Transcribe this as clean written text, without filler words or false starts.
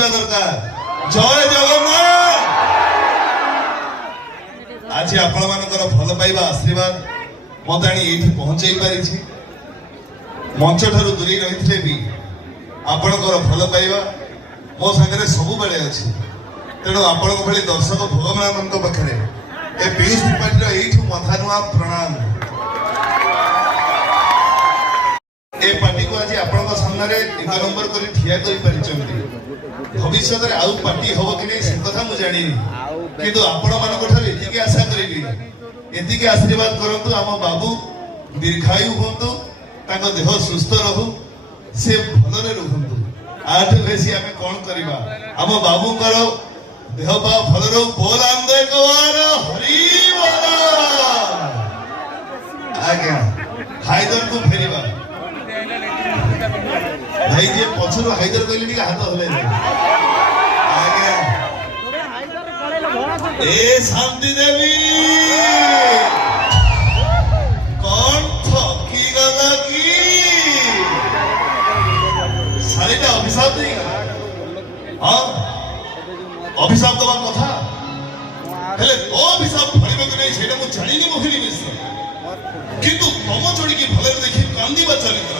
पड़िबा दरकार। जय जगन्नाथ। आज आपण मानकर भल पाइबा आशीर्वाद मत आनी एठी पहुंचाई पारिछि। मंच ठारू दूरी रहिथिले भी आपणकर भल पाइबा मो संगे सबु बेले अछि। तेणु आपण भली दर्शक भगवान पाखे ए पीयूष त्रिपाठी एठू मथानुआ प्रणाम। ए पार्टी को आज आपण सामने एक नंबर कर ठिया कर भविष्य में आउ पार्टी हम कि नहीं से कथा मुझे जानी किंतु आपण मान एति आशा करी एति आशीर्वाद करंतु आम बाबू दीर्घायु होंतु ताको देह सुस्थ रहू से भलरे रहंतु। आठ बेसी आमे कोन करबा आम बाबू करो देह पा भल रहू। बोल आंदे कुमार हरि बोल। आज्ञा हायदर को फेरिबा भाई जे पछरु हायदर कहले टिके हाथ हले आज्ञा ए शांति देवी कौन ठकी गला की सारीटा अभिशाप नहीं गला। हां अभिशाप दबा कथा हेले तो अभिशाप फलिबे कि नहीं सेटा मु जानिनी मोहिनी मिश्र किंतु तम चोडी की भले देखि कांदीबा चरित्र